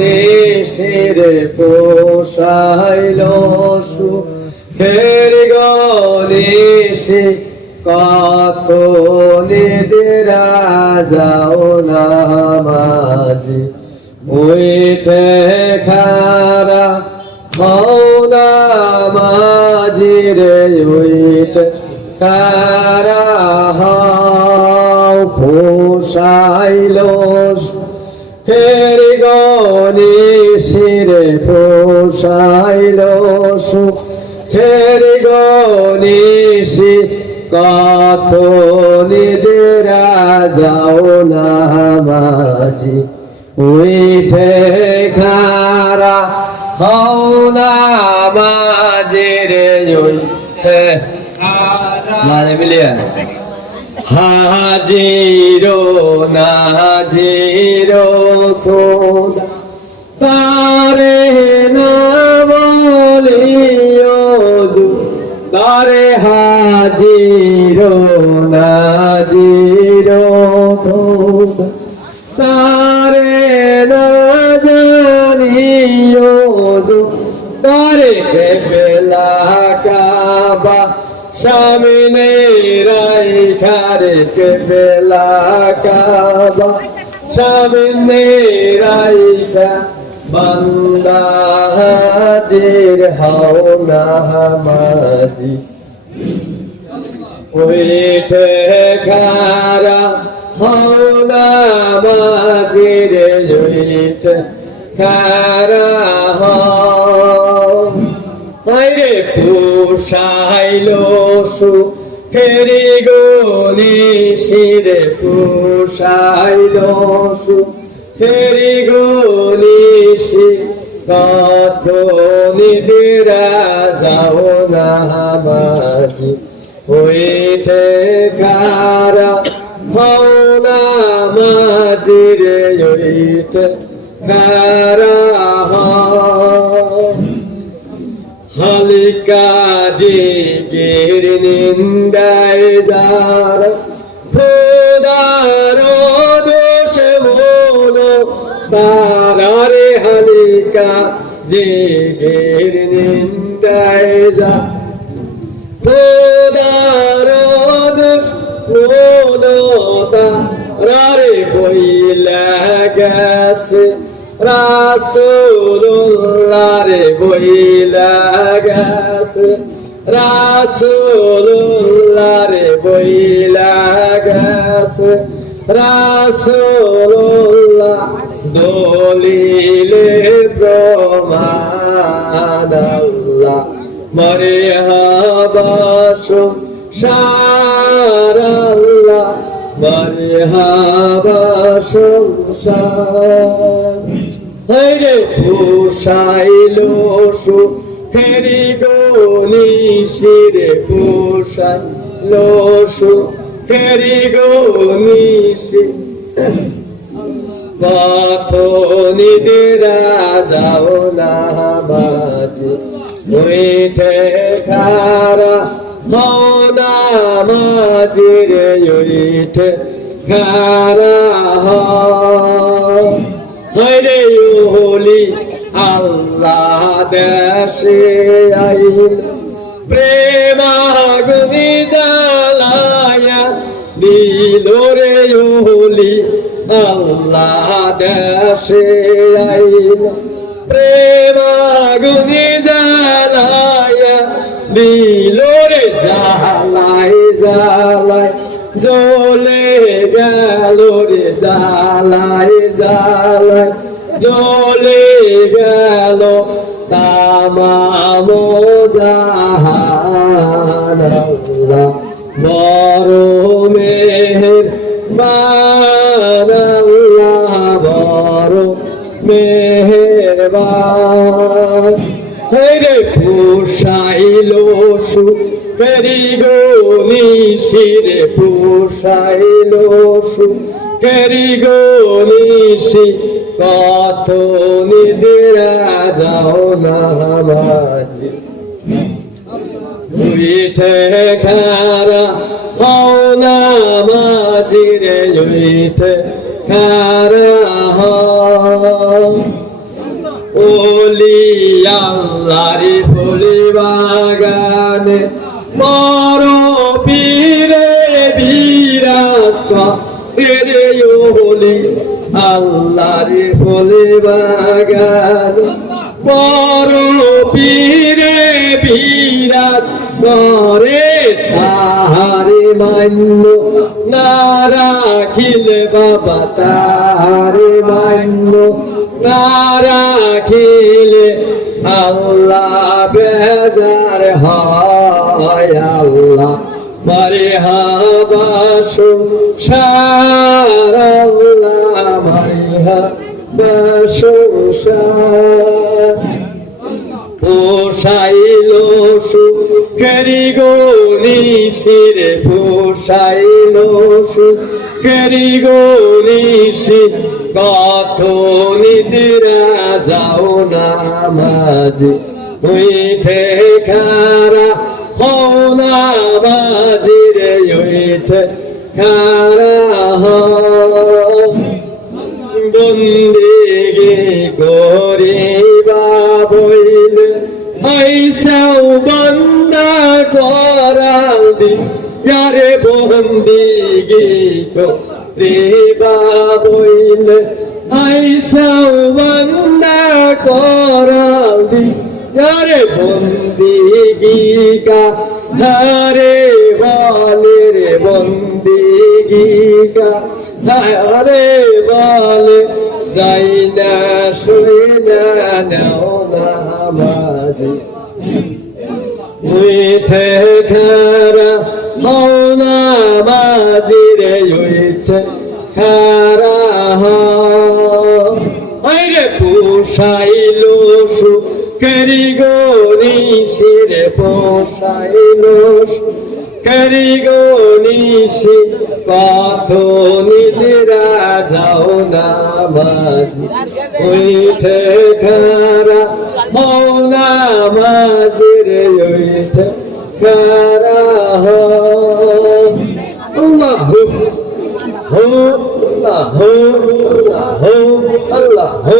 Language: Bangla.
নিশিরে পোষাইল সুখের গনিশি কত নিদিরা যাও না মাঝি উইঠে খারা হও না মাঝি রে উইঠে খারা হও পোষাইল সুখের গনিশিরে পোষাইল সুখের গনিশি কত নিদিরা যাও না মাঝি উইঠে খারা হও না মাঝি রে উইঠে মানে মিলিয়া হাজিরো নাজিরো খোদা তারে না বলিও তারে হাজিরো নাজিরো খোদা তারে না জানিও তারে কেবলা কাবা সামনে রাইখারে কেবলা কাবা সামনে রাইখা বান্দা হাজির হও না মাঝি উইঠে খারা হও না মাঝি রে উইঠে খারা হও রে পোষাইল সুখের গনিশিরে পোষাইল সুখের গনিশি কত নিদিরা যাও না মাঝি উইঠে খারা হও না মাঝি রে উইঠে খারা হও হালিকা জিগির নিন্দায় যার খোদার দোষ মনো তারারে হালিকা জিগির নিন্দায় যা খোদার দোষ মনো তারারে বইলা গেছে রাসূলুল্লাহ রে বইলা গেছে রাসূলুল্লাহ রে বইলা গেছে রাসূলুল্লাহ দলিলে প্রমাণ আল্লাহ মারহাবা সংসার আল্লাহ মারহাবা সংসার রে পোষাইল সুখের গনিশিরে পোষাইল সুখের গনিশি কত নিদিরা যাও না মাঝি উইঠে খারা হও না মাঝি রে উইঠে খারা হও হরে ওলি আল্লাহ দেশে আইল প্রেমাগুনি জ্বালায়া দিল রে ওলি আল্লাহ দেশে আইল প্রেমাগুনি জ্বালায়া দিল রে জ্বালাই জ্বালাই জ্বলে গেল রে জ্বালাই জ্বালাই জ্বলে গেল তামাম জাহান আল্লাহ বড় মেহেরবান আল্লাহ বড় মেহেরবান রে পোষাইল সুখের গনিশিরে পোষাইল সুখের গনিশি কত নিদিরা যাও না মাঝি উইঠে খারা হও না মাঝি রে উইঠে খারা হও ওলি আল্লাহরি ফুলি বাগানে বড় পীরে বিরাজ করে ওলি আল্লাহরি ফুলি বাগানে বড় পীরে বিরাজ করে তাহারে মান্য না রাখিলে বাবা তাহারে মান্য না রাখিলে আল্লাহ বেজার হয় আল্লাহ মারে হাবাসু সার আল্লাহ মারে হাবাসু সার পোষাইল সুখেরি গনিশির পোষাইল সুখেরি গনিশি কত নিদ্রা যাও না মাঝে উঠে খারা হও না বাজিরে উঠে খারা বন্দিগি করিবা বইলে আইসাও বন্দা করাল দি যারে বন্দিগি করিবা বইলে আইসাও বন্দা করাল দি যারে বন্দিগি কা হারে বলে রে বন্দিগি কা হারে বলে যাই না শুই না নাও না আমাদের উঠে খারা হও না মাঝিরে উঠে খারা হরে পোষাইল সুখেরি গনিশিরে পোষাইল সুখেরি গনিশি কত নিদ্রা যাও না মাঝি উঠে খারা হও না মাঝিরে উঠে খারা আল্লাহ হো আল্লাহ হো আল্লাহ হো আল্লাহ হো